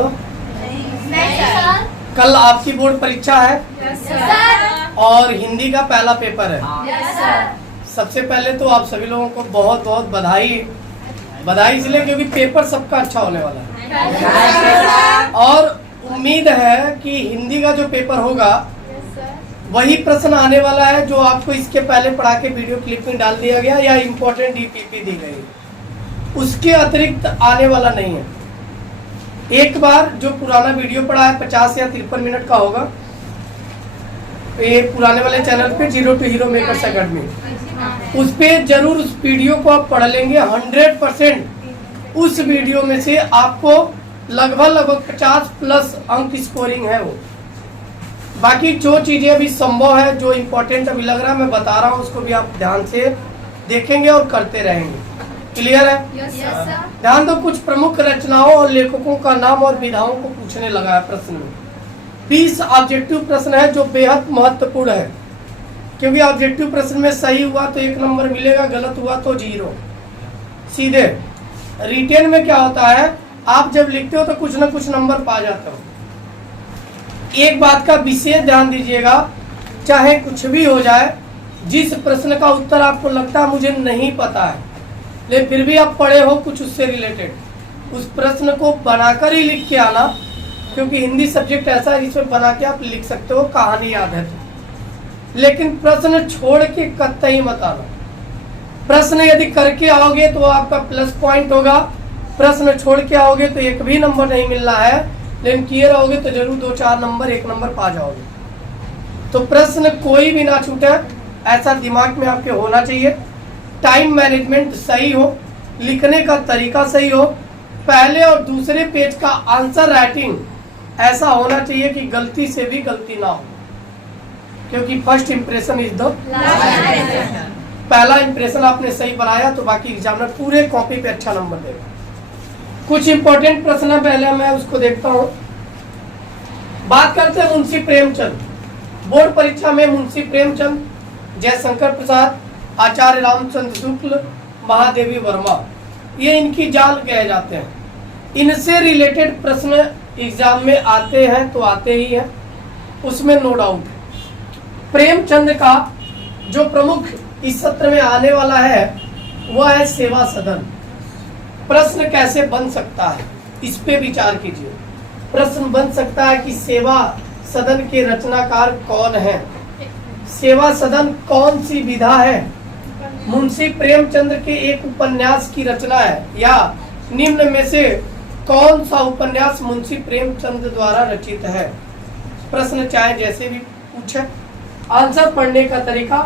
नहीं सर। कल आपकी बोर्ड परीक्षा है सर। और हिंदी का पहला पेपर है। सर। सबसे पहले तो आप सभी लोगों को बहुत बहुत बधाई। बधाई इसलिए क्योंकि पेपर सबका अच्छा होने वाला है और उम्मीद है कि हिंदी का जो पेपर होगा वही प्रश्न आने वाला है जो आपको इसके पहले पढ़ा के वीडियो क्लिपिंग डाल दिया गया या इम्पोर्टेंट डीपीपी दी गई, उसके अतिरिक्त आने वाला नहीं है। एक बार जो पुराना वीडियो पड़ा है 50 या 53 मिनट का होगा, ये पुराने वाले चैनल पे zero to hero makers academy, उस पे जरूर उस वीडियो को आप पढ़ लेंगे। 100% उस वीडियो में से आपको लगभग 50 प्लस अंक स्कोरिंग है वो। बाकी जो चीजें अभी संभव है, जो इम्पोर्टेंट अभी लग रहा है मैं बता रहा हूँ, उसको भी आप ध्यान से देखेंगे और करते रहेंगे। क्लियर है? ध्यान दो, कुछ प्रमुख रचनाओं और लेखकों का नाम और विधाओं को पूछने लगा है प्रश्न में। 20 ऑब्जेक्टिव प्रश्न है जो बेहद महत्वपूर्ण है, क्योंकि ऑब्जेक्टिव प्रश्न में सही हुआ तो 1 नंबर मिलेगा, गलत हुआ तो 0 सीधे। रिटेन में क्या होता है, आप जब लिखते हो तो कुछ ना कुछ नंबर पा जाते हो। एक बात का विशेष ध्यान दीजिएगा, चाहे कुछ भी हो जाए, जिस प्रश्न का उत्तर आपको लगता है मुझे नहीं पता है, लेकिन फिर भी आप पढ़े हो कुछ उससे रिलेटेड, उस प्रश्न को बनाकर ही लिख के आना, क्योंकि हिंदी सब्जेक्ट ऐसा है जिसमें बना के आप लिख सकते हो, कहानी याद है तो। लेकिन प्रश्न छोड़ के कतई मत आना। प्रश्न यदि करके आओगे तो आपका प्लस पॉइंट होगा, प्रश्न छोड़ के आओगे तो एक भी नंबर नहीं मिलना है, लेकिन किए रहोगे तो जरूर 2-4 नंबर 1 नंबर पा जाओगे। तो प्रश्न कोई भी ना छूटे, ऐसा दिमाग में आपके होना चाहिए। टाइम मैनेजमेंट सही हो, लिखने का तरीका सही हो, पहले और दूसरे पेज का आंसर राइटिंग ऐसा होना चाहिए कि गलती से भी गलती ना हो, क्योंकि फर्स्ट इंप्रेशन इज द पहला इंप्रेशन आपने सही बनाया तो बाकी एग्जामिनर पूरे कॉपी पे अच्छा नंबर देगा। कुछ इंपॉर्टेंट प्रश्न है, पहले मैं उसको देखता हूँ। बात करते हैं मुंशी प्रेमचंद। बोर्ड परीक्षा में मुंशी प्रेमचंद, जयशंकर प्रसाद, आचार्य रामचंद्र शुक्ल, महादेवी वर्मा, ये इनकी जान कहे जाते हैं। इनसे रिलेटेड प्रश्न एग्जाम में आते हैं तो आते ही हैं, उसमें नो डाउट है। प्रेमचंद का जो प्रमुख इस सत्र में आने वाला है वह है सेवा सदन। प्रश्न कैसे बन सकता है, इस पे विचार कीजिए। प्रश्न बन सकता है कि सेवा सदन के रचनाकार कौन है, सेवा सदन कौन सी विधा है, मुंशी प्रेमचंद के एक उपन्यास की रचना है, या निम्न में से कौन सा उपन्यास मुंशी प्रेमचंद द्वारा रचित है। प्रश्न चाहे जैसे भी पूछे, आंसर पढ़ने का तरीका,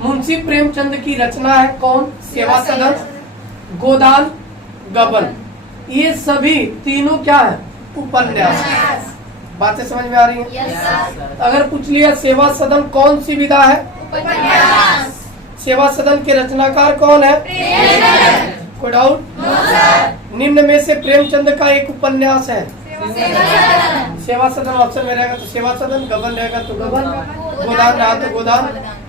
मुंशी प्रेमचंद की रचना है कौन, सेवा सदन, गोदान, गबन, ये सभी तीनों क्या है, उपन्यास। बातें समझ में आ रही हैं? अगर पूछ लिया सेवा सदन कौन सी विधा है, उपन्यास। सेवा सदन के रचनाकार कौन है, कोई डाउट? निम्न में से प्रेमचंद का एक उपन्यास है, सेवा सदन ऑप्शन में रहेगा तो सेवा सदन, गबन रहेगा तो गबन, गोदान रहा तो गोदान,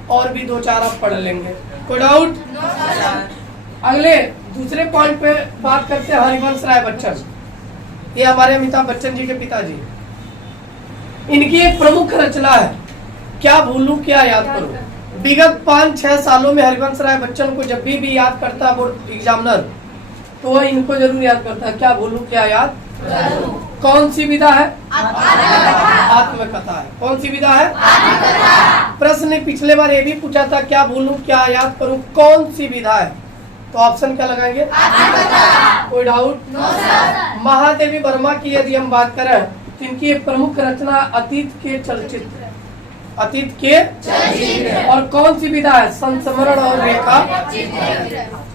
और भी 2-4 आप पढ़ लेंगे। कोई डाउट? अगले दूसरे पॉइंट पे बात करते हैं हरिवंश राय बच्चन। ये हमारे अमिताभ बच्चन जी के पिताजी, इनकी एक प्रमुख रचना है क्या भूलूं क्या याद करूं। विगत 5-6 सालों में हरिवंश राय बच्चन को जब भी याद करता है बोर्ड एग्जामिनर, तो वह इनको जरूर याद करता है, क्या भूलूं क्या याद करूं। कौन सी विधा है, आत्मकथा है। कौन सी विधा है, प्रश्न ने पिछले बार ये भी पूछा था क्या भूलूं क्या याद करूं कौन सी विधा है, तो ऑप्शन क्या लगाएंगे, कोई डाउट? महादेवी वर्मा की यदि हम बात करें तो इनकी एक प्रमुख रचना अतीत के चलचित्र, अतीत के चलचित्र, और कौन सी विधा है, संस्मरण और रेखा।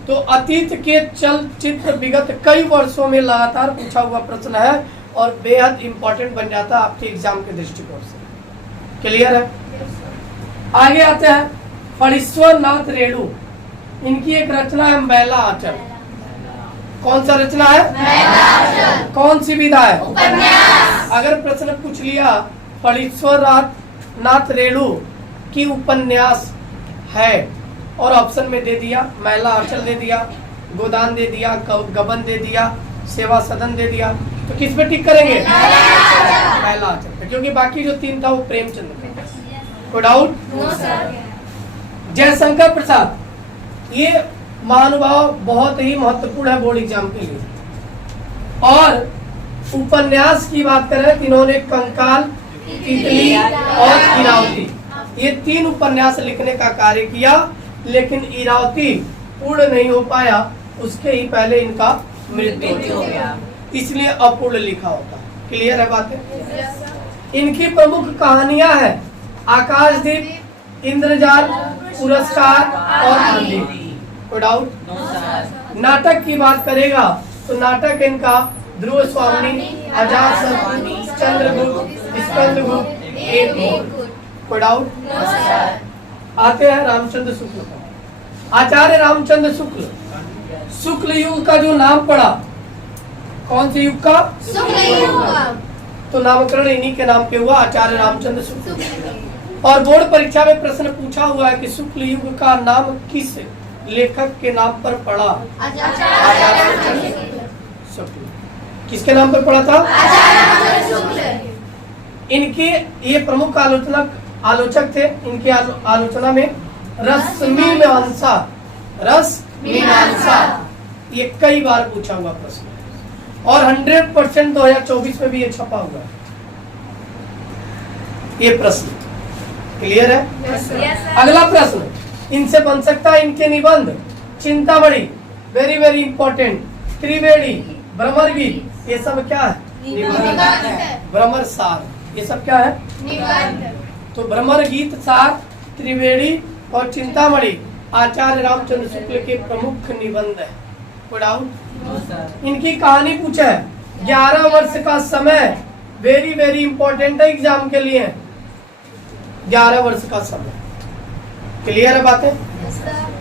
तो अतीत के चलचित्र विगत कई वर्षों में लगातार पूछा हुआ प्रश्न है और बेहद इंपॉर्टेंट बन जाता है आपके एग्जाम के दृष्टिकोण से। क्लियर है? आगे आते हैं फणीश्वर नाथ रेणु, इनकी एक रचना है मैला आंचल। कौन सा रचना है, मैला आंचल। कौन सी विधा है, उपन्यास। अगर प्रश्न पूछ लिया फणीश्वर नाथ रेणु की उपन्यास है और ऑप्शन में दे दिया मैला आंचल दे दिया, गोदान दे दिया, गबन दे दिया, सेवा सदन दे दिया, तो किस पे टिक करेंगे? पहला अक्षर पे, क्योंकि बाकी जो 3 था वो प्रेमचंद का। कोई डाउट? जयशंकर प्रसाद, ये महानुभाव बहुत ही महत्वपूर्ण है बोर्ड एग्जाम के लिए। और उपन्यास की बात करें तो इन्होंने कंकाल, तितली और इरावती, ये 3 उपन्यास लिखने का कार्य किया, लेकिन इरावती पूर्ण नहीं हो पाया, उसके ही पहले इनका मृत्यु हो गया, इसलिए अपूर्ण लिखा होता। क्लियर है बातें? इनकी प्रमुख कहानियां हैं आकाशदीप, इंद्रजाल, पुरस्कार और आंधी। कोई डाउट? नाटक की बात करेगा तो नाटक इनका ध्रुव स्वामी, अजातशत्रु, चंद्रगुप्त, स्कंदगुप्त, एक मोड़। कोई डाउट? आते हैं रामचंद्र शुक्ल का। आचार्य रामचंद्र शुक्ल, शुक्ल युग का जो नाम पड़ा, कौन से युग का? शुक्ल युग। तो नामकरण इन्हीं के नाम पे हुआ, आचार्य रामचंद्र शुक्ल। और बोर्ड परीक्षा में प्रश्न पूछा हुआ है कि शुक्ल युग का नाम किस लेखक के नाम पर पड़ा? आचार्य शुक्ल। किसके नाम पर पड़ा था? आचार्य शुक्ल। इनके ये प्रमुख आलोचक थे। इनकी आलोचना में रसमीमांसा, ये कई बार पूछा हुआ प्रश्न, और 100% 2024 में भी ये छपा हुआ है ये प्रश्न। क्लियर है? अगला प्रश्न इनसे बन सकता है इनके निबंध चिंतामणि, वेरी वेरी इंपॉर्टेंट, त्रिवेणी, भ्रमर गीत, ये सब क्या है? निबंध। भ्रमर सार, ये सब क्या है? निबंध। तो भ्रमर गीत, सार, त्रिवेणी और चिंतामणि आचार्य रामचंद्र शुक्ल के प्रमुख निबंध है। कोई डाउट? इनकी कहानी पूछा है, 11 वर्ष का समय, वेरी वेरी इंपॉर्टेंट है एग्जाम के लिए, 11 वर्ष का समय। क्लियर है बातें?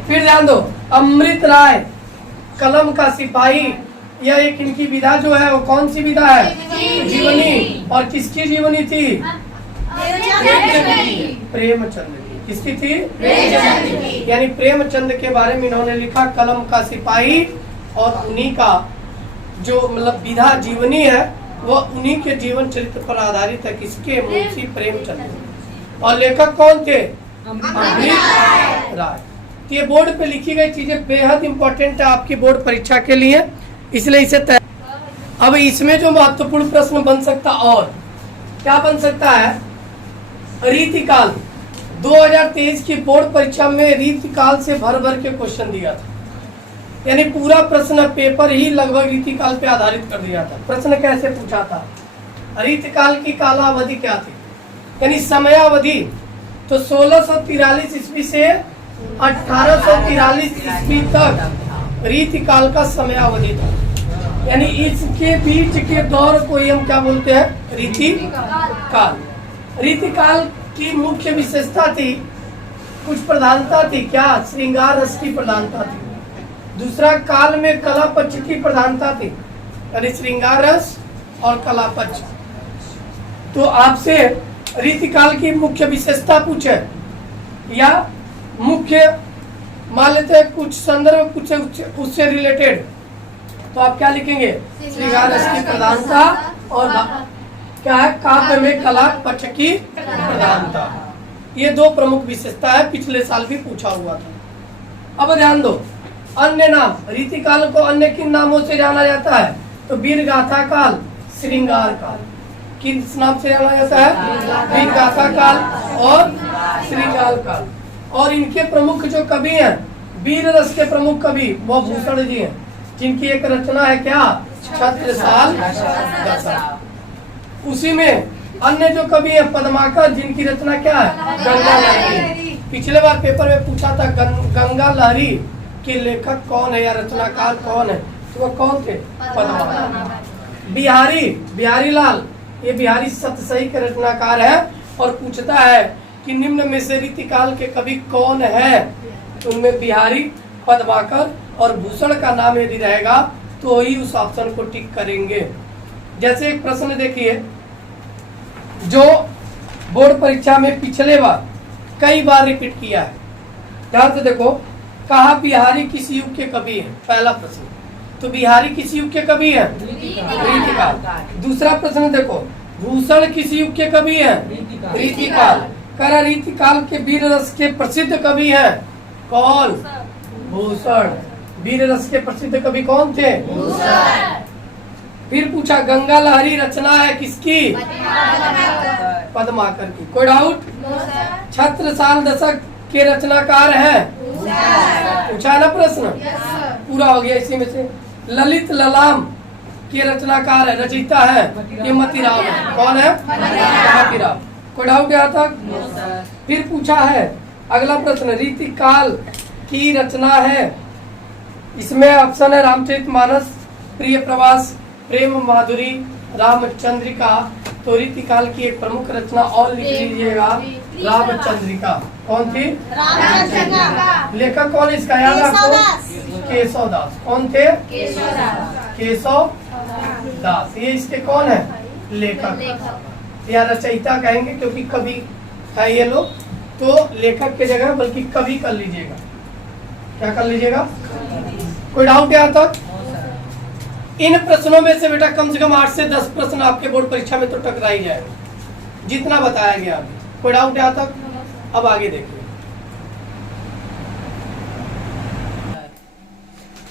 फिर ध्यान दो, अमृत राय, कलम का सिपाही, यह एक इनकी विधा जो है वो कौन सी विधा है? जीवनी। और किसकी जीवनी थी? प्रेमचंद की। किसकी थी? यानी प्रेमचंद के बारे में इन्होंने लिखा कलम का सिपाही, और उन्हीं का जो मतलब विधा जीवनी है वो उन्हीं के जीवन चरित्र पर आधारित है। किसके? मुंशी प्रेमचंद। और लेखक कौन थे? अमृत राय। ये बोर्ड पे लिखी गई चीजें बेहद इंपॉर्टेंट है आपकी बोर्ड परीक्षा के लिए, इसलिए इसे तय। अब इसमें जो महत्वपूर्ण प्रश्न बन सकता, और क्या बन सकता है? रीतिकाल। 2023 की बोर्ड परीक्षा में रीतिकाल से भर भर के क्वेश्चन दिया था, यानी पूरा प्रश्न पेपर ही लगभग रीतिकाल पे आधारित कर दिया था। प्रश्न कैसे पूछा था? रीतिकाल की कालावधि क्या थी, यानी समयावधि। तो 1643 ईस्वी से 1843 ईस्वी तक रीतिकाल का समयावधि था, यानी इसके बीच के दौर को ही हम क्या बोलते हैं? रीतिकाल। रीतिकाल की मुख्य विशेषता थी, कुछ प्रधानता थी। क्या? श्रृंगार रस की प्रधानता थी। दूसरा, काल में कला पक्ष की प्रधानता थी, यानी श्रृंगार रस और कला पक्ष। तो आपसे रीतिकाल की मुख्य विशेषता पूछे या मुख्य मान लेते हैं कुछ संदर्भ पूछे उससे रिलेटेड, तो आप क्या लिखेंगे? श्रृंगार रस की प्रधानता और क्या है? काव्य में कला पक्ष की प्रधानता। ये 2 प्रमुख विशेषता है, पिछले साल भी पूछा हुआ था। अब ध्यान दो, अन्य नाम। रीतिकाल को अन्य किन नामों से जाना जाता है? तो वीर गाथा काल, श्रृंगार काल। किस नाम से जाना जाता है? वीर गाथा काल और श्रृंगार काल। और इनके प्रमुख जो कवि हैं, वीर रस के प्रमुख कवि वो भूषण जी हैं, जिनकी एक रचना है क्या? छत्रसाल दशा। उसी में अन्य जो कवि है पद्माकर, जिनकी रचना क्या है? गंगा लहरी। पिछले बार पेपर में पूछा था गंगा लहरी के लेखक कौन है या रचनाकार कौन है, तो वो कौन थे? पद्माकर। बिहारी लाल, ये बिहारी सतसई के रचनाकार है, और पूछता है कि निम्न में से रीतिकाल के कवि कौन है, तो उनमें बिहारी, पद्माकर और भूषण का नाम यदि रहेगा तो ही उस ऑप्शन को टिक करेंगे। जैसे एक प्रश्न देखिए जो बोर्ड परीक्षा में पिछले बार कई बार रिपीट किया है, ध्यान से देखो, कहा बिहारी किस युग के कवि हैं? पहला प्रश्न। तो बिहारी किस युग के कवि है? रीतिकाल। दूसरा प्रश्न देखो, भूषण किस युग के कवि है? रीतिकाल। करा रीतिकाल के वीर रस के प्रसिद्ध कवि है कौन? भूषण। वीर रस के प्रसिद्ध कवि कौन थे? फिर पूछा गंगा लहरी रचना है किसकी? पद्माकर की। कोई डाउट? छत्रसाल दशक के रचनाकार है? पूछा ना प्रश्न, पूरा हो गया इसी में से। ललित ललाम के रचनाकार है, रचयिता है ये मतीराम। कौन है? मतीराम। कोई डाउट यहाँ तक? फिर पूछा है अगला प्रश्न, रीतिकाल की रचना है, इसमें ऑप्शन है रामचरितमानस, प्रिय प्रवास, प्रेम माधुरी, रामचंद्रिका। तो रीतिकाल की एक प्रमुख रचना और लिख लीजिएगा, रामचंद्रिका। कौन थी? लेखक कौन इसका याद रखो? केशव दास। कौन थे? केशव दास। ये इसके कौन है? लेखक या रचयिता कहेंगे क्योंकि कवि है ये लोग, तो लेखक के जगह बल्कि कवि कर लीजिएगा। क्या कर लीजिएगा? कोई डाउट यहाँ तक? इन प्रश्नों में से बेटा कम से कम 8 से 10 प्रश्न आपके बोर्ड परीक्षा में तो टकरा ही जाएगा, जितना बताया गया अभी। कोई डाउट यहाँ तक? अब आगे देखिए,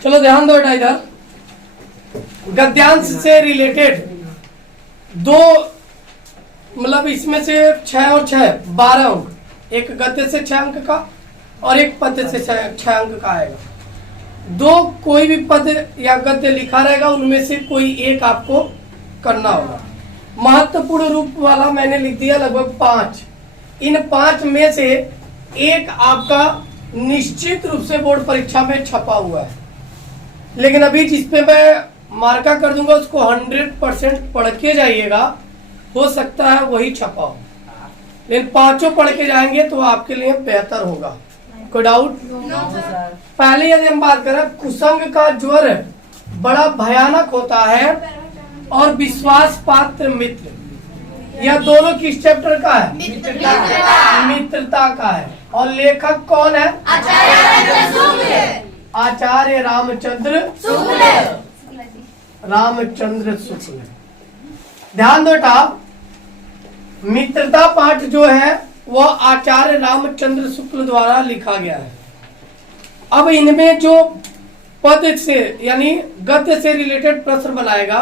चलो ध्यान दो बेटा इधर। गद्यांश से रिलेटेड दो, मतलब इसमें से 6 और 6 12 अंक, एक गद्य से 6 अंक का और एक पद्य से 6 अंक का आएगा। दो कोई भी पद या गद्य लिखा रहेगा, उनमें से कोई एक आपको करना होगा। महत्वपूर्ण रूप वाला मैंने लिख दिया लगभग 5। इन 5 में से एक आपका निश्चित रूप से बोर्ड परीक्षा में छपा हुआ है, लेकिन अभी जिसपे मैं मार्का कर दूंगा उसको 100% पढ़ के जाइएगा, हो सकता है वही छपा हो, लेकिन 5 पढ़ के जाएंगे तो आपके लिए बेहतर होगा। कोई डाउट? पहले यदि हम बात करें, कुसंग का ज्वर बड़ा भयानक होता है और विश्वास पात्र मित्र, यह दोनों किस चैप्टर का है? मित्रता का है। और लेखक कौन है? आचार्य रामचंद्र शुक्ल। ध्यान दो बेटा, मित्रता पाठ जो है वह आचार्य रामचंद्र शुक्ल द्वारा लिखा गया है। अब इनमें जो पद से यानी गद्य से रिलेटेड प्रश्न बनाएगा,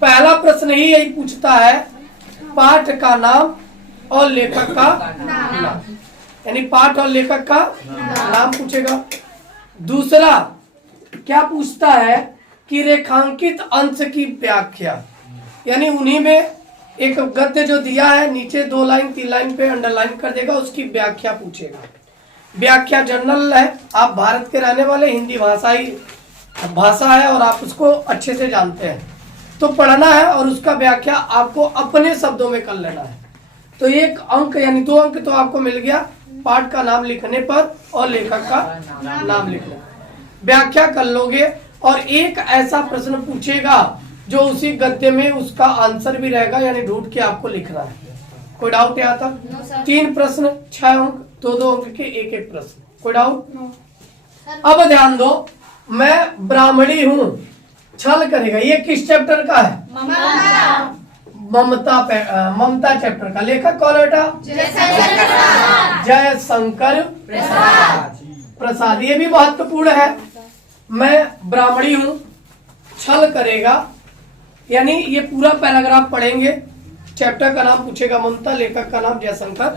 पहला प्रश्न ही यही पूछता है, पाठ का नाम और लेखक का नाम, यानी पाठ और लेखक का नाम पूछेगा। दूसरा क्या पूछता है कि रेखांकित अंश की व्याख्या, यानी उन्हीं में एक गद्य जो दिया है नीचे 2 लाइन 3 लाइन पे अंडरलाइन कर देगा, उसकी व्याख्या पूछेगा। व्याख्या जनरल है, आप भारत के रहने वाले, हिंदी भाषा है और आप उसको अच्छे से जानते हैं, तो पढ़ना है और उसका व्याख्या आपको अपने शब्दों में कर लेना है। तो 1 अंक यानी 2 अंक तो आपको मिल गया पाठ का नाम लिखने पर और लेखक का नाम लिखने। व्याख्या कर लोगे और एक ऐसा प्रश्न पूछेगा जो उसी गद्य में उसका आंसर भी रहेगा, यानी ढूंढ के आपको लिखना है। कोई डाउट यहाँ तक? 3 प्रश्न 6 अंक, 2-2 अंक के एक प्रश्न। कोई डाउट? अब ध्यान दो, मैं ब्राह्मणी हूँ, छल करेगा, ये किस चैप्टर का है? ममता चैप्टर का। लेखक कौन बेटा? जय शंकर प्रसाद। ये भी महत्वपूर्ण है। मैं ब्राह्मणी हूँ, छल करेगा, यानी ये पूरा पैराग्राफ पढ़ेंगे। चैप्टर का नाम पूछेगा ममता, लेखक का नाम जयशंकर।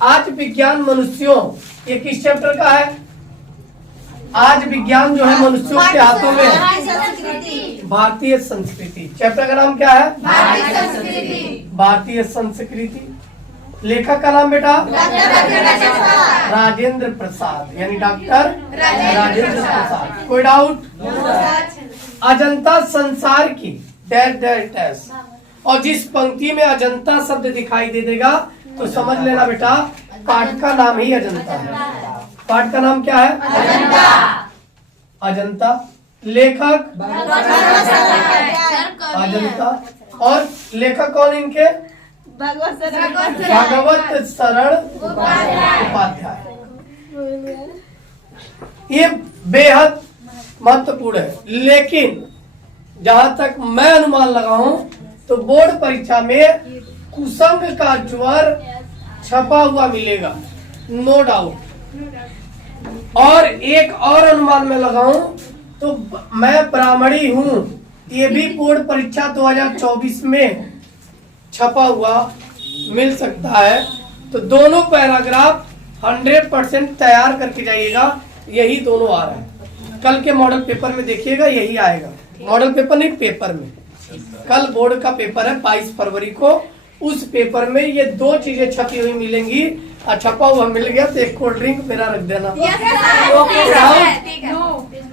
आज विज्ञान मनुष्यों, ये किस चैप्टर का है? आज विज्ञान जो है मनुष्यों के हाथों में है। भारतीय संस्कृति। चैप्टर का नाम क्या है? भारतीय संस्कृति। लेखक का नाम बेटा राजेंद्र प्रसाद, यानी डॉक्टर राजेंद्र प्रसाद। कोई डाउट? अजंता संसार की डैश डैश डैश, और जिस पंक्ति में अजंता शब्द दिखाई दे देगा तो समझ लेना बेटा पाठ का नाम ही अजंता है। पाठ का नाम क्या है? अजंता। लेखक अजंता। और लेखक कौन इनके? भगवत शरण उपाध्याय। ये बेहद महत्वपूर्ण है, लेकिन जहां तक मैं अनुमान लगाऊं तो बोर्ड परीक्षा में कुसंग का ज्वर छपा हुआ मिलेगा, नो डाउट। और एक और अनुमान में लगाऊं तो मैं ब्राह्मणी हूं, ये भी बोर्ड परीक्षा 2024 में छपा हुआ मिल सकता है। तो दोनों पैराग्राफ 100% तैयार करके जाइएगा, यही दोनों आ रहा है। कल के मॉडल पेपर में देखिएगा यही आएगा, मॉडल पेपर नहीं पेपर में। कल बोर्ड का पेपर है 22 फरवरी को, उस पेपर में ये दो चीजें छपी हुई मिलेंगी। और छपा हुआ मिल गया तो एक कोल्ड ड्रिंक मेरा रख देना।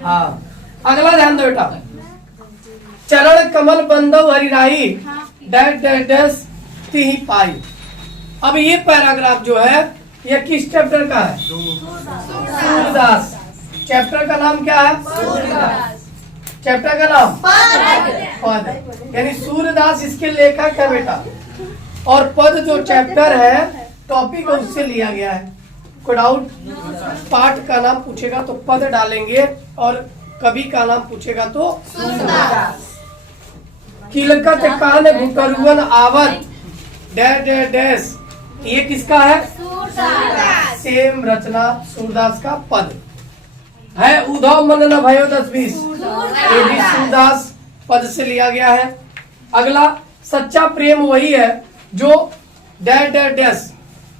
हाँ, अगला ध्यान दो बेटा, चरण कमल बंदव हरिराई डैश डैश डैश तिहि पाई। अब ये पैराग्राफ जो है ये किस चैप्टर का है? सूरदास। चैप्टर का नाम क्या है? चैप्टर का नाम पद, यानी सूरदास इसके लेखक है बेटा। और पद जो चैप्टर है टॉपिक उससे लिया गया है। कोई डाउट? पाठ का नाम पूछेगा तो पद डालेंगे और कवि का नाम पूछेगा तो सूरदास। किलकत कान भुकरुवन आवत डैश डैश डैश, ये किसका है? सूरदास। सेम रचना सूरदास का पद है। उधव मन न भयो 10-20, ये भी सूरदास पद से लिया गया है। अगला सच्चा प्रेम वही है जो डैश डैश डैश,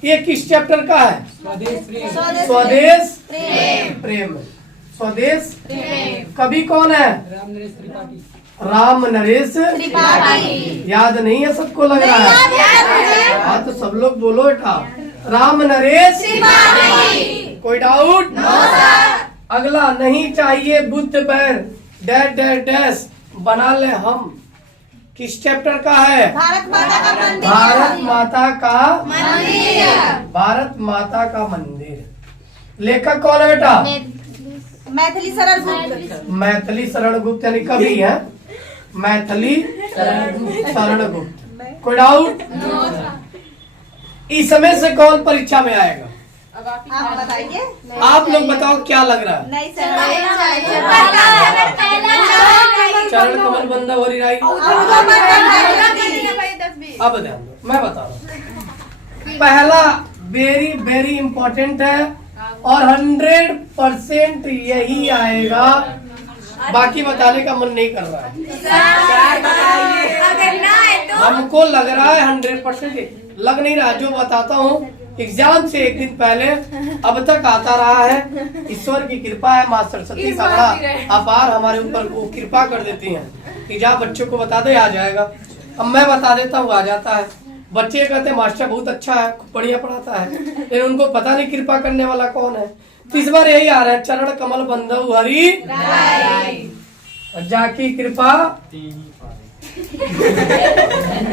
ये किस चैप्टर का है? स्वदेश प्रेम। स्वदेश कवि कौन है? राम नरेश त्रिपाठी। याद नहीं है सबको लग रहा है? हाँ तो सब लोग बोलो बेटा, राम नरेश त्रिपाठी। कोई डाउट? अगला नहीं चाहिए बुद्ध बैर डैश डैश डैश बना ले हम, किस चैप्टर का है? भारत माता का मंदिर। भारत माता का मंदिर। भारत माता का मंदिर। लेखक कौन है बेटा? मैथिली शरण गुप्त। मैथिली शरण गुप्त यानी कवि है, मैथिली शरण गुप्त। कोई डाउट? इसमें से कौन परीक्षा में आएगा? आप बताइए। आप लोग बताओ क्या लग रहा है? नहीं चरण कमल बंदव हरिराई। अब ध्यान दो, मैं बता रहा हूँ। पहला वेरी वेरी इंपॉर्टेंट है और 100% यही आएगा, बाकी बताने का मन नहीं कर रहा है। हमको लग रहा है 100%, लग नहीं रहा। जो बताता हूँ एग्जाम से एक दिन पहले अब तक आता रहा है। ईश्वर की कृपा है, माँ सरस्वती का बड़ा अपार हमारे ऊपर वो कृपा कर देती हैं कि जा बच्चों को बता दे आ जाएगा। अब मैं बता देता हूँ आ जाता है। बच्चे कहते हैं मास्टर बहुत अच्छा है, खूब बढ़िया पढ़ाता है, लेकिन उनको पता नहीं कृपा करने वाला कौन है। तो इस बार यही आ रहा है, चरण कमल बंधु हरि जाकी कृपा।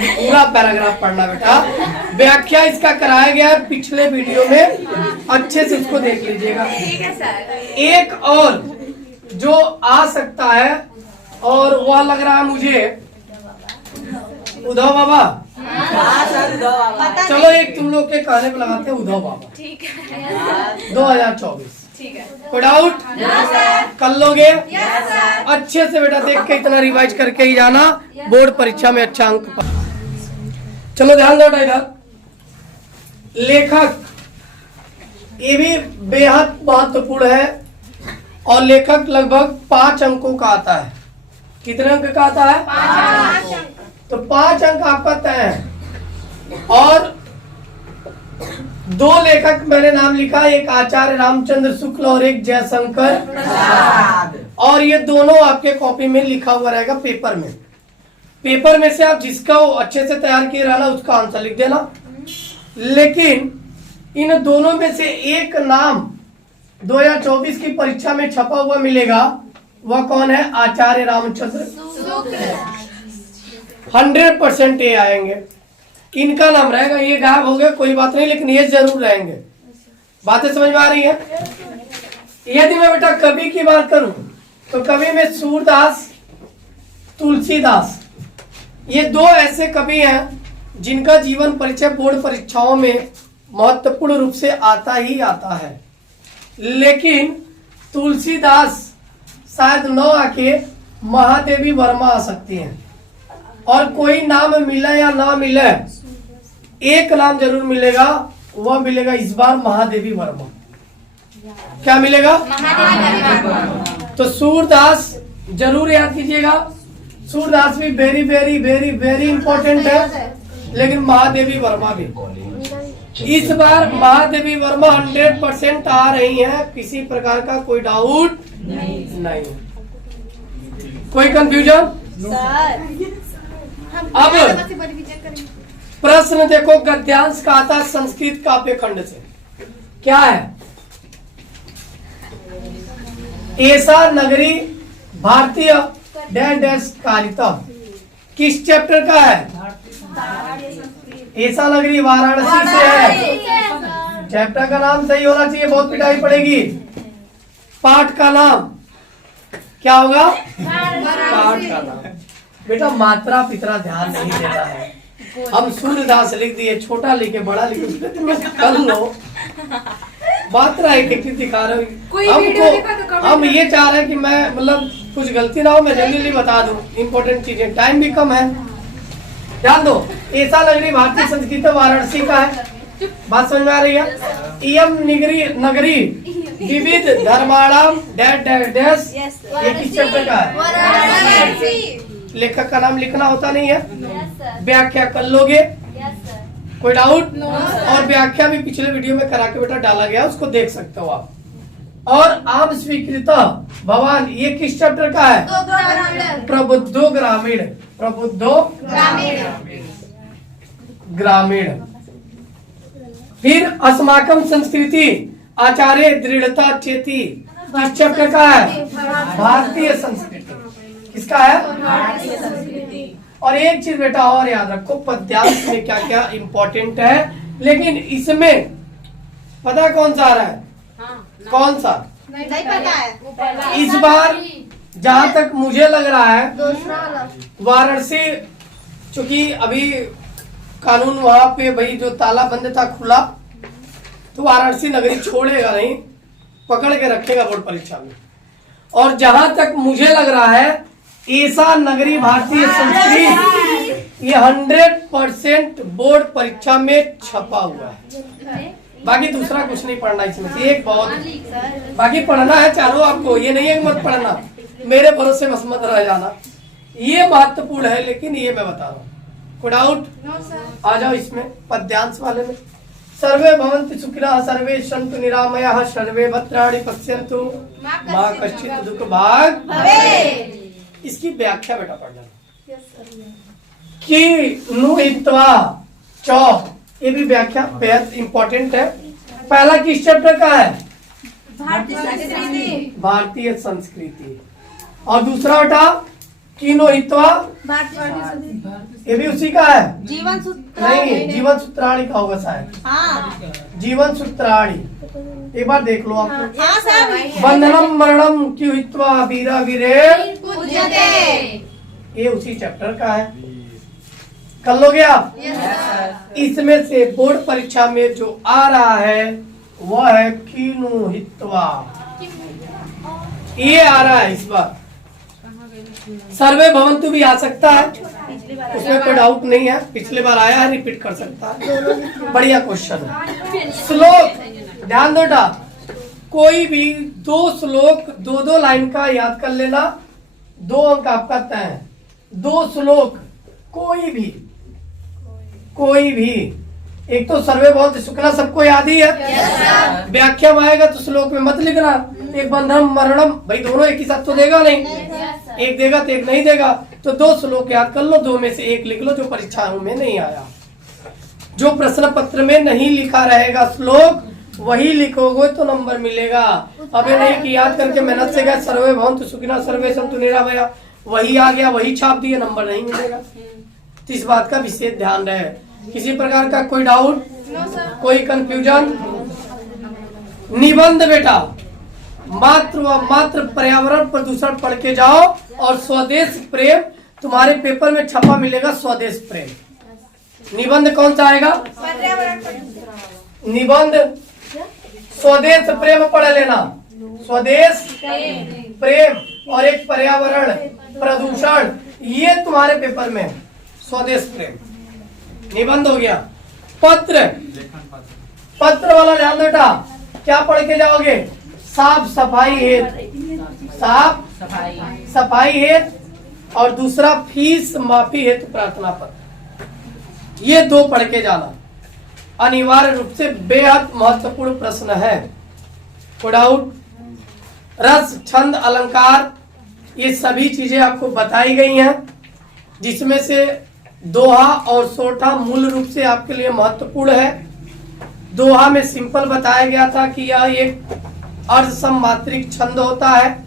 पूरा पैराग्राफ पढ़ना बेटा, व्याख्या इसका कराया गया है पिछले वीडियो में, अच्छे से इसको देख लीजिएगा। ठीक है सर। एक और जो आ सकता है और वह लग रहा है मुझे उद्धव बाबा। चलो एक तुम लोग के कहने पे लगाते हैं उद्धव बाबा। ठीक है। 2024। ठीक है। कोई डाउट? कर लोगे? Yes sir. अच्छे से बेटा देख के इतना रिवाइज करके ही जाना, बोर्ड परीक्षा में अच्छा अंक पा। चलो ध्यान दो इधर। लेखक ये भी बेहद महत्वपूर्ण है और लेखक लगभग 5 अंकों का आता है। कितने अंक का आता है? 5 अंक। तो 5 अंक आपका तय है। और 2 लेखक मैंने नाम लिखा, एक आचार्य रामचंद्र शुक्ल और एक जयशंकर प्रसाद। और ये दोनों आपके कॉपी में लिखा हुआ रहेगा पेपर में। पेपर में से आप जिसका अच्छे से तैयार किए रहना उसका आंसर लिख देना। लेकिन इन दोनों में से एक नाम 2024 की परीक्षा में छपा हुआ मिलेगा, वह कौन है? आचार्य रामचंद्र शुक्ल। 100% ये आएंगे। इनका नाम रहेगा, ये गायब हो गया कोई बात नहीं, लेकिन ये जरूर रहेंगे। बातें समझ में आ रही है? यदि मैं बेटा कवि की बात करूं तो कवि में सूरदास, तुलसीदास, ये 2 ऐसे कवि हैं जिनका जीवन परिचय बोर्ड परीक्षाओं में महत्वपूर्ण रूप से आता ही आता है। लेकिन तुलसीदास शायद 9 आके महादेवी वर्मा आ सकती हैं। और कोई नाम मिले या ना मिले, एक नाम जरूर मिलेगा, वह मिलेगा इस बार महादेवी वर्मा। क्या मिलेगा? तो सूरदास जरूर याद कीजिएगा। सूरदास भी very very very very important है, लेकिन महादेवी वर्मा भी। इस बार महादेवी वर्मा 100% आ रही है, किसी प्रकार का कोई डाउट नहीं। कोई कंफ्यूजन? अब प्रश्न देखो, गद्यांश का आता संस्कृत काव्य खंड से। क्या है? ऐसा नगरी भारतीय डैश डैश कारिता किस चैप्टर का है? ऐसा नगरी वाराणसी से है। चैप्टर का नाम सही होना चाहिए, बहुत पिटाई पड़ेगी। पाठ का नाम क्या होगा? पाठ का नाम। बेटा मात्रा पितरा ध्यान नहीं देता है। हम सूर्यदास लिख दिए, छोटा लिखे बड़ा लिखे, कर लो। मात्रा एक दिखा रहे हो हमको। हम ये चाह रहे हैं कि मैं मतलब कुछ गलती ना हो, मैं जल्दी बता दूं इम्पोर्टेंट चीजें, टाइम भी कम है। ध्यान दो, ऐसा नगरी भारतीय संस्कृत वाराणसी का है। बात समझ में आ रही है? इयम नगरी विविध धर्माणाम डैश डैश डैश, ये किस चैप्टर का है? लेखक का नाम लिखना होता नहीं है, व्याख्या कर लोगे। कोई डाउट? और व्याख्या भी पिछले वीडियो में करा के बेटा डाला गया, उसको देख सकते हो आप। और आम स्वीकृत भगवान, ये किस चैप्टर का है? प्रबुद्धो ग्रामीण। प्रबुद्धो ग्रामीण। फिर अस्माकम संस्कृति आचार्य दृढ़ता चेती, किस चैप्टर का है? भारतीय संस्कृति। किसका है? भारतीय संस्कृति। और एक चीज बेटा और याद रखो, पद्यांश में क्या क्या इंपॉर्टेंट है, लेकिन इसमें पता कौन सा आ रहा है? कौन सा? नहीं पता है। इस बार जहां तक मुझे लग रहा है, वाराणसी, चूंकि अभी कानून वहां पे भाई जो ताला बंद था खुला, तो वाराणसी नगरी छोड़ेगा नहीं, पकड़ के रखेगा बोर्ड परीक्षा में। और जहां तक मुझे लग रहा है, ऐसा नगरी भारतीय संस्कृत, ये 100% बोर्ड परीक्षा में छपा हुआ है। बाकी दूसरा कुछ नहीं पढ़ना इसमें से, एक बहुत, बाकी पढ़ना है चारों आपको, ये नहीं है मत पढ़ना, मेरे भरोसे बस मत रह जाना। ये महत्वपूर्ण है, लेकिन ये मैं बता रहा हूँ। कोई डाउट? आ जाओ इसमें पद्यांश वाले में। सर्वे भवन्तु सुखिनः, सर्वे सन्तु निरामयाः, सर्वे भद्राणि पश्यन्तु मा कश्चित् दुःख भाग् भवेत्। इसकी व्याख्या बेटा पढ़ लेना। कि नुहित्वा चौ, ये भी व्याख्या बेहद इंपॉर्टेंट है। पहला किस चैप्टर का है? भारतीय संस्कृति। भारतीय संस्कृति। और दूसरा बेटा किनो हित्वा, ये भी उसी का है। जीवन सूत्राणि। नहीं, जीवन सूत्राणि का होगा शायद। हाँ। जीवन सूत्राणि एक बार देख लो आप। हाँ सर। बंधनम मरणम क्यों हित्वा वीरा वीरे पूज्यते, ये उसी चैप्टर का है। कर लोगे आप? इसमें से बोर्ड परीक्षा में जो आ रहा है वह है कीनु हित्वा, ये आ रहा है इस बार। सर्वे भवन्तु भी आ सकता है, उसमें कोई डाउट नहीं है, पिछले बार आया है, रिपीट कर सकता है। बढ़िया क्वेश्चन है। श्लोक ध्यान दो बेटा, कोई भी 2 श्लोक 2 लाइन का याद कर लेना, 2 अंक आपका तय है। 2 श्लोक कोई भी, एक तो सर्वे भवन्तु सुखिनः सबको याद ही है। व्याख्या में आएगा तो श्लोक में मत लिखना, एक बंधनम मरणम, भाई दोनों एक ही साथ तो देगा नहीं, एक देगा तो एक नहीं देगा। तो 2 श्लोक याद कर लो, 2 में से एक लिख लो जो परीक्षाओं में नहीं आया। जो प्रश्न पत्र में नहीं लिखा रहेगा श्लोक, वही लिखोगे तो नंबर मिलेगा। अबे नहीं कि याद करके मेहनत से गए सर्वे भवन्तु सुखिनः सर्वे सन्तु निरामयाः, वही आ गया, वही छाप दिए, नंबर नहीं मिलेगा। तो इस बात का विशेष ध्यान रहे। किसी प्रकार का कोई डाउट, कोई कंफ्यूजन? निबंध बेटा मात्र व मात्र पर्यावरण प्रदूषण पढ़ के जाओ, और स्वदेश प्रेम तुम्हारे पेपर में छपा मिलेगा। स्वदेश प्रेम निबंध कौन सा आएगा? निबंध स्वदेश प्रेम पढ़ लेना। स्वदेश प्रेम और एक पर्यावरण प्रदूषण, ये तुम्हारे पेपर में है। स्वदेश प्रेम निबंध हो गया। पत्र, पत्र वाला ध्यान बेटा, क्या पढ़ के जाओगे? साफ सफाई हेतु, साफ सफाई हेतु, और दूसरा फीस माफी हेतु प्रार्थना पत्र। ये दो पढ़ के जाना अनिवार्य रूप से बेहद महत्वपूर्ण प्रश्न है। कोई डाउट? रस, छंद, अलंकार, ये सभी चीजें आपको बताई गई हैं, जिसमें से दोहा और सोठा मूल रूप से आपके लिए महत्वपूर्ण है। दोहा में सिंपल बताया गया था कि यह एक अर्ध सममात्रिक छंद होता है।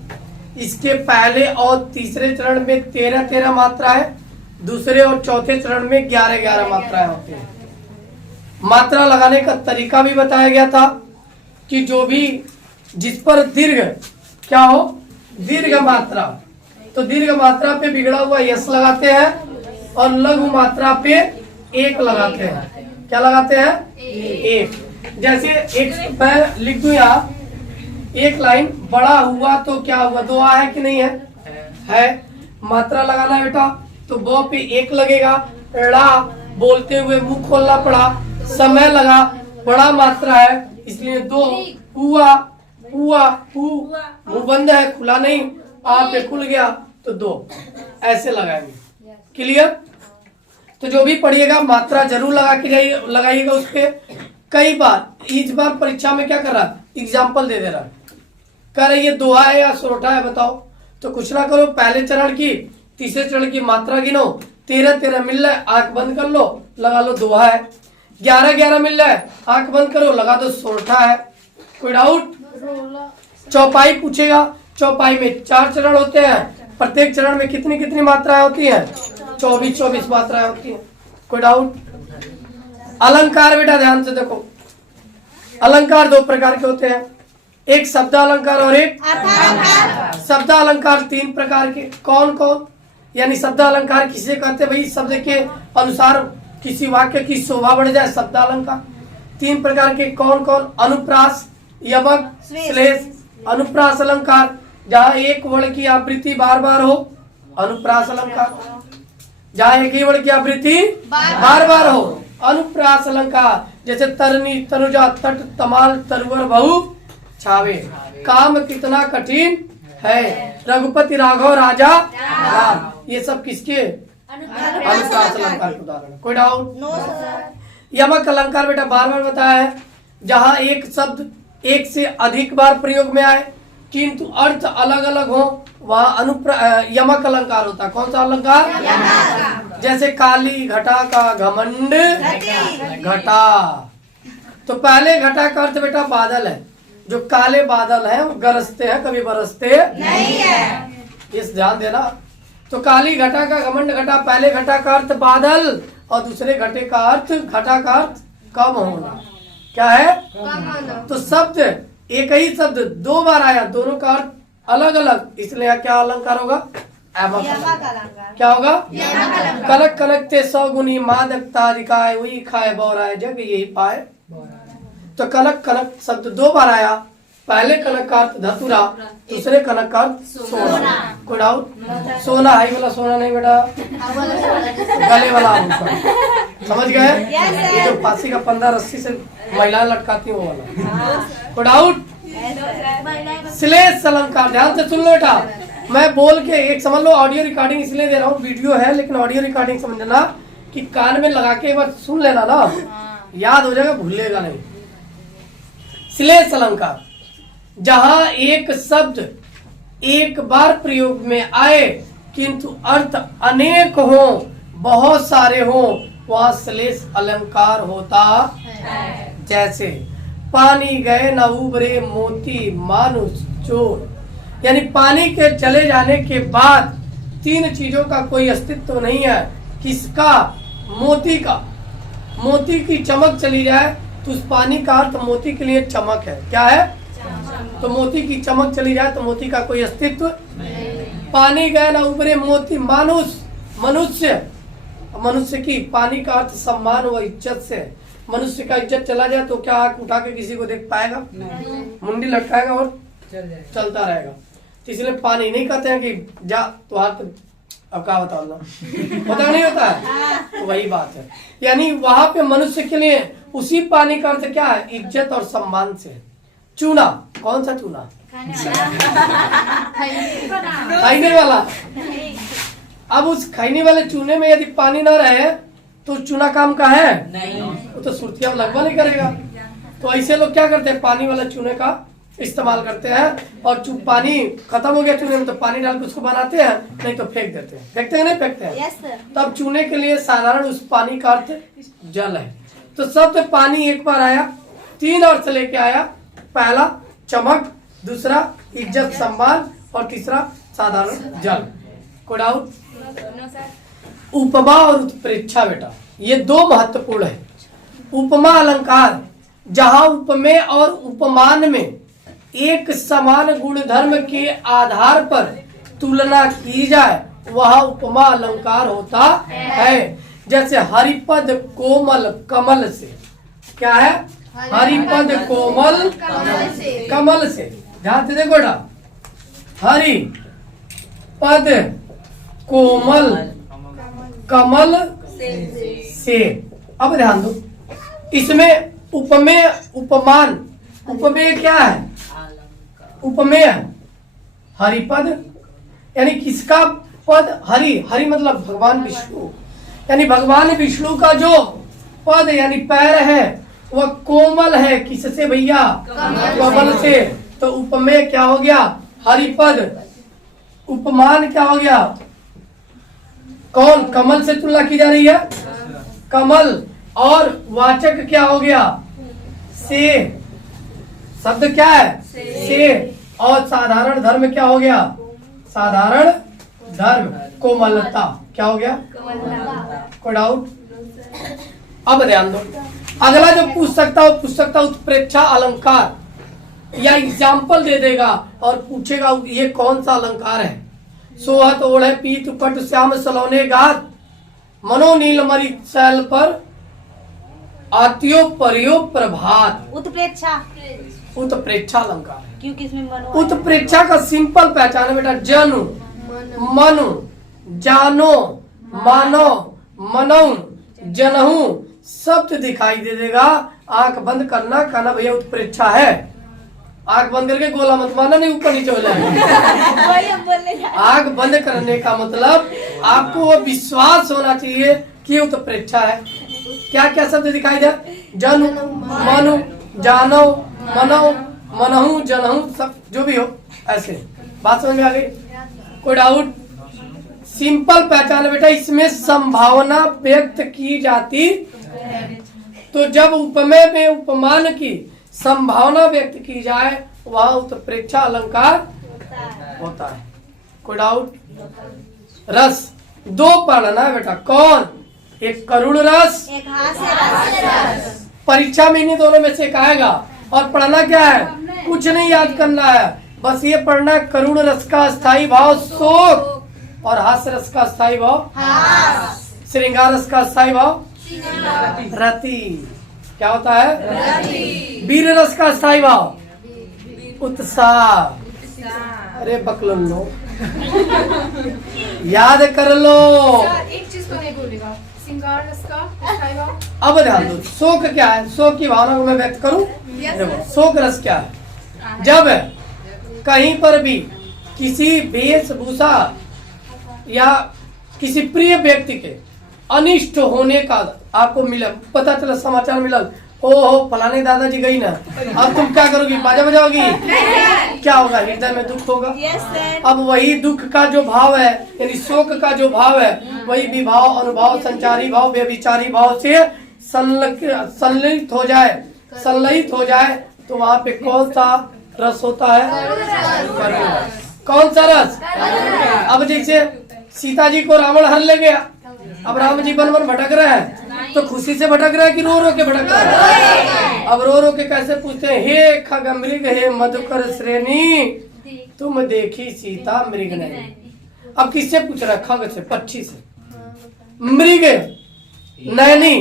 इसके पहले और तीसरे चरण में 13-13 मात्रा है, दूसरे और चौथे चरण में 11-11 मात्राएं होती हैं। मात्रा लगाने का तरीका भी बताया गया था कि जो भी जिस पर दीर्घ क्या हो, दीर्घ मात्रा, तो दीर्घ मात्रा पे बिगड़ा हुआ यस लगाते हैं और लघु मात्रा पे एक लगाते हैं। क्या लगाते हैं? एक। जैसे एक मैं लिख दूं यहाँ एक लाइन, बड़ा हुआ तो क्या हुआ, दोहा है कि नहीं है? है। मात्रा लगाना है बेटा, तो बो पे एक लगेगा, ड़ा बोलते हुए मुंह खोलना पड़ा, समय लगा, बड़ा मात्रा है इसलिए दो, हुआ हुआ मुंह बंद है खुला नहीं, आ पे खुल गया तो दो, ऐसे लगाएंगे। क्लियर? तो जो भी पढ़िएगा मात्रा जरूर लगा के लगाइएगा उस पे। कई बार इस बार परीक्षा में क्या कर रहा है, एग्जाम्पल दे दे रहा है, कह रहे ये दोहा है या सोठा है बताओ, तो कुछ ना करो, पहले चरण की तीसरे चरण की मात्रा गिनो, 13-13 मिल रहा है, आंख बंद कर लो, लगा लो दोहा है। 11-11 मिल रहा है, आंख बंद करो, लगा दो सोठा है। कोई डाउट? चौपाई पूछेगा, चौपाई में 4 चरण होते हैं, प्रत्येक चरण में कितनी कितनी मात्राएं होती हैं? 24-24 मात्राएं होती हैं। कोई डाउट? अलंकार बेटा ध्यान से देखो, अलंकार 2 प्रकार के होते हैं, एक शब्द अलंकार और एक शब्द अलंकार। 3 प्रकार के। कौन कौन? यानी शब्द अलंकार किसे कहते हैं भाई? शब्द के अनुसार किसी वाक्य की शोभा बढ़ जाए, शब्द अलंकार। 3 प्रकार के। कौन कौन? अनुप्रास, यमक, श्लेष। अनुप्रास अलंकार, जहाँ एक वर्ण की आवृत्ति बार बार हो, अनुप्रास अलंकार। जहाँ एक ही वर्ण की आवृत्ति बार बार हो, अनुप्रास अलंकार। जैसे तरनी, तनुजा, तट, तमाल, तरवर, बहु, छावे। काम कितना कठिन है, रघुपति राघव राजा राम, ये सब किसके? अनुप्रास अलंकार के उदाहरण। कोई डाउट? यमक अलंकार बेटा बार बार बताया है, जहाँ एक शब्द एक से अधिक बार प्रयोग में आए किंतु अर्थ अलग अलग हो, वहाँ यमक अलंकार होता है। कौन सा अलंकार? जैसे काली घटा का घमंड घटा, तो पहले घटा का अर्थ बेटा बादल है, जो काले बादल हैं वो गरजते हैं, कभी बरसते नहीं है, इस ध्यान देना। तो काली घटा का घमंड घटा, पहले घटा का अर्थ बादल और दूसरे घटे का अर्थ, घटा का अर्थ कम होना। क्या है? तो शब्द एक ही शब्द 2 बार आया, दोनों का अर्थ अलग अलग, इसलिए क्या अलंकार होगा? क्या होगा? कनक कनकते 100 गुनी मादकता अधिकाय, वही खाए बौराए जग यही पाए। तो कनक कनक शब्द 2 बार आया, पहले कनक का अर्थ धतुरा, दूसरे कनक का अर्थ सोना। कोई डाउट? सोना हाई वाला सोना नहीं बेटा, गले वाला समझ गए? ये जो फांसी का 15 रस्सी से महिलाएं लटकाती वो वाला। कोई डाउट? श्लेष अलंकार ध्यान से सुन लो बेटा, मैं बोल के एक समझ लो, ऑडियो रिकॉर्डिंग इसलिए दे रहा हूँ, वीडियो है लेकिन ऑडियो रिकॉर्डिंग समझना कि कान में लगा के एक बार सुन लेना ना, याद हो जाएगा, भूलेगा नहीं। श्लेष अलंकार, जहाँ एक शब्द एक बार प्रयोग में आए किंतु अर्थ अनेक हो, बहुत सारे हो, वहाँ श्लेष अलंकार होता है। जैसे पानी गए न उबरे मोती मानुष चोर, यानी पानी के चले जाने के बाद 3 चीजों का कोई अस्तित्व नहीं है। किसका? मोती का। मोती की चमक चली जाए तो उस पानी का अर्थ मोती के लिए चमक है। क्या है? तो मोती की चमक चली जाए तो मोती का कोई अस्तित्व नहीं। पानी गए ना उबरे मोती मानुष, मनुष्य, मनुष्य की पानी का अर्थ सम्मान व इज्जत से। मनुष्य का इज्जत चला जाए तो क्या आंख उठा के किसी को देख पाएगा? मुंडी लटकाएगा और चलता रहेगा। तो इसलिए पानी नहीं कहते हैं कि जा तुहार तो अब क्या बताओ ना होता नहीं होता है, तो वही बात है। यानी वहां पे मनुष्य के लिए उसी पानी का अर्थ क्या है, इज्जत और सम्मान से। चूना, कौन सा चूना? खाने वाला। अब उस खाने वाले चूने में यदि पानी ना रहे तो चूना काम का है नहीं, वो तो सुर्तियां लगवा नहीं करेगा। तो ऐसे लोग क्या करते हैं, पानी वाला चूने का इस्तेमाल करते हैं, और पानी खत्म हो गया चूने में तो पानी डाल के उसको बनाते हैं, नहीं तो फेंक देते हैं। फेंकते हैं नहीं फेंकते हैं? Yes sir. तब चूने के लिए साधारण उस पानी का अर्थ जल है। तो शब्द पानी एक बार आया, 3 अर्थ लेके आया। पहला चमक, दूसरा इज्जत सम्मान, और तीसरा साधारण जल। कोई डाउट? उपमा और उत्प्रेक्षा बेटा, ये 2 महत्वपूर्ण है। उपमा अलंकार, जहां उपमेय और उपमान में एक समान गुणधर्म के आधार पर तुलना की जाए वह उपमा अलंकार होता है। जैसे हरिपद कोमल कमल से, क्या है? हरिपद कोमल कमल से। ध्यान से देखो बेटा, हरि पद कोमल कमल से। अब ध्यान दो, इसमें उपमेय उपमान, उपमेय क्या है? उपमेय हरिपद, यानी किसका पद? हरि, हरि मतलब भगवान विष्णु, यानी भगवान विष्णु का जो पद यानी पैर है वह कोमल है। किससे भैया? कमल से। तो उपमेय क्या हो गया? हरिपद। उपमान क्या हो गया? कौन? कमल से तुलना की जा रही है, कमल। और वाचक क्या हो गया? से। शब्द क्या है? से। और साधारण धर्म क्या हो गया? साधारण धर्म। कोमलता क्या हो गया? कोई डाउट? अब ध्यान दो, अगला जो पूछ सकता हो पूछ सकता उत्प्रेक्षा अलंकार, या एग्जाम्पल दे देगा और पूछेगा ये कौन सा अलंकार है। सोहत ओढ़े पीत पट श्याम सलोने गात, मनो नील मरी शैल पर आत्यो परियो प्रभात। उत्प्रेक्षा, उत्प्रेक्षा अलंकार है। क्योंकि इसमें मनो। उत्प्रेक्षा का सिंपल पहचान है बेटा, जनु मनु जानो मानो मनऊ जनहू शब्द दिखाई दे देगा। आंख बंद करना, कहना भैया उत्प्रेक्षा है। आंख बंद करके गोला मत मारना, नहीं ऊपर नीचे हो जाएगा। आंख बंद करने का मतलब आपको वो विश्वास होना चाहिए कि उत्प्रेक्षा है। क्या क्या शब्द दिखाई दे? जनु मनु जानो मनऊ मनहू जनहू, सब जो भी हो, ऐसे बात समझ में आ गई? कोई डाउट? सिंपल पहचान है बेटा, इसमें संभावना व्यक्त की जाती। तो जब उपमेय में उपमान की संभावना व्यक्त की जाए वह उत्प्रेक्षा अलंकार होता है। कोई डाउट? रस 2 पढ़ना है बेटा। कौन? एक करुण रस, एक हास्य रस। परीक्षा में इन्हीं दोनों में से एक आएगा। और पढ़ना क्या है? कुछ नहीं याद करना है, बस ये पढ़ना है, करुण रस का स्थायी भाव शोक, और हास्य रस का स्थायी भाव श्रृंगार रस का स्थायी भाव रति। क्या होता है? रति। वीर रस का स्थायी भाव उत्साह। अरे बकलों लो, याद कर लो। एक चीज को नहीं भूलेगा, श्रृंगार रस का स्थायी भाव। अब ध्यान दो, शोक क्या है? शोक की भावना को मैं व्यक्त करूं। शोक रस क्या है? जब कहीं पर भी किसी वेशभूषा या किसी प्रिय व्यक्ति के अनिष्ट होने का आपको मिला, पता चला, समाचार मिला, ओ फलाने दादाजी गई ना, अब तुम क्या करोगी? बाजा बजाओगी? क्या होगा? हृदय में दुख होगा। अब वही दुख का जो भाव है, यानी शोक का जो भाव है, वही विभाव अनुभाव संचारी भाव व्यभिचारी भाव से संलयित हो जाए, संलयित हो जाए, तो वहाँ पे कौन सा रस होता है? कौन सा रस? अब जैसे सीता जी को रावण हर ले गया, अब राम जी वन वन भटक रहे हैं, तो खुशी से भटक रहा है कि रो रो के भटक रहा है? अब रो रो के कैसे पूछते हैं? हे खगमृग हे मधुकर श्रेणी, तुम देखी सीता मृग नहीं। अब किससे पूछ रहा है? खग से, पक्षी से। मृग नैनी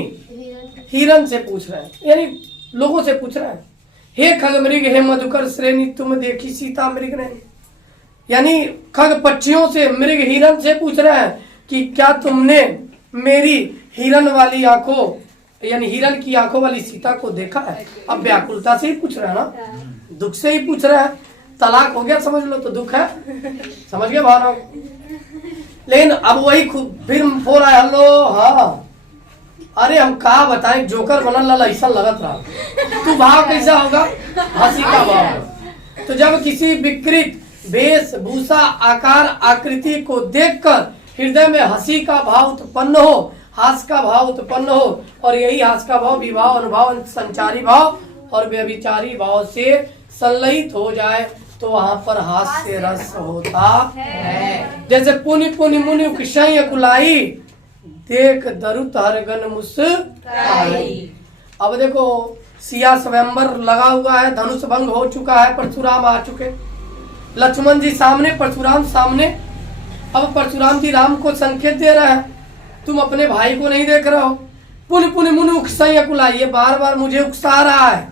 हिरण से पूछ रहे हैं, यानी लोगों से पूछ रहे हैं। हे खगमृग हे मधुकर श्रेणी, तुम देखी सीता मृग नहीं। यानी खग पक्षियों से, मृग हिरन से पूछ रहे हैं कि क्या तुमने मेरी हिरन वाली आंखों, यानी हिरन की आंखों वाली सीता को देखा है। अब व्याकुलता से ही पूछ रहे हैं ना, दुख से ही पूछ रहे हैं। तलाक हो गया समझ लो तो दुख है, समझ गए भावना। लेकिन अब वही फिर फोन आया, हेलो हाँ, अरे हम कहा बताएं, जोकर बनल लाला ऐसा लगत रहा। तू भाव कैसा होगा? हंसी का भाव। तो जब किसी विकृत वेशभूषा, आकार, आकृति को देखकर हृदय में हंसी का भाव उत्पन्न हो, हास्य का भाव उत्पन्न हो, और यही हास्य का भाव विभाव, अनुभाव, संचारी भाव और व्यभिचारी भाव से संलयित हो जाए तो वहां पर हास्य रस होता है। जैसे पुनि पुनि मुनि उकशय कुलाई, देख दरुत हरगन मुस्काई। अब देखो सिया स्वयंवर लगा हुआ है, धनुष भंग हो चुका है, परशुराम आ चुके, लक्ष्मण जी सामने, परशुराम सामने। अब परशुराम जी राम को संकेत दे रहे हैं, तुम अपने भाई को नहीं देख रहे हो। पुनि पुनि मुनि उकशय कुलाई, ये बार बार मुझे उकसा रहा है,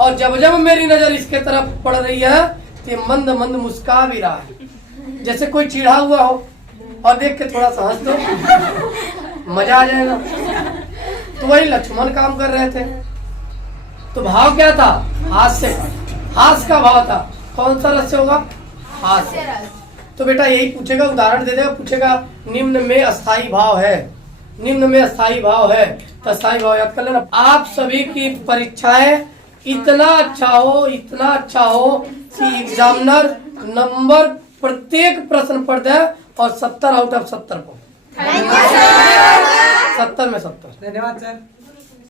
और जब जब मेरी नजर इसके तरफ पड़ रही है तो मंद मंद मुस्का भी रहा है, जैसे कोई चिढ़ा हुआ हो और देख के थोड़ा सा हंस दो, मजा आ जाएगा। तो वही लक्ष्मण काम कर रहे थे। तो भाव क्या था? हास्य, हास्य का भाव था। कौन सा रस से होगा? हास्य। तो बेटा यही पूछेगा, उदाहरण दे देगा, पूछेगा निम्न में अस्थाई भाव है, निम्न में अस्थाई भाव है, तो अस्थाई भाव याद कर लेना। आप सभी की परीक्षाएं इतना अच्छा हो, इतना अच्छा हो कि एग्जामिनर नंबर प्रत्येक प्रश्न पर दे और 70 आउट ऑफ 70 को, 70 में 70। धन्यवाद सर।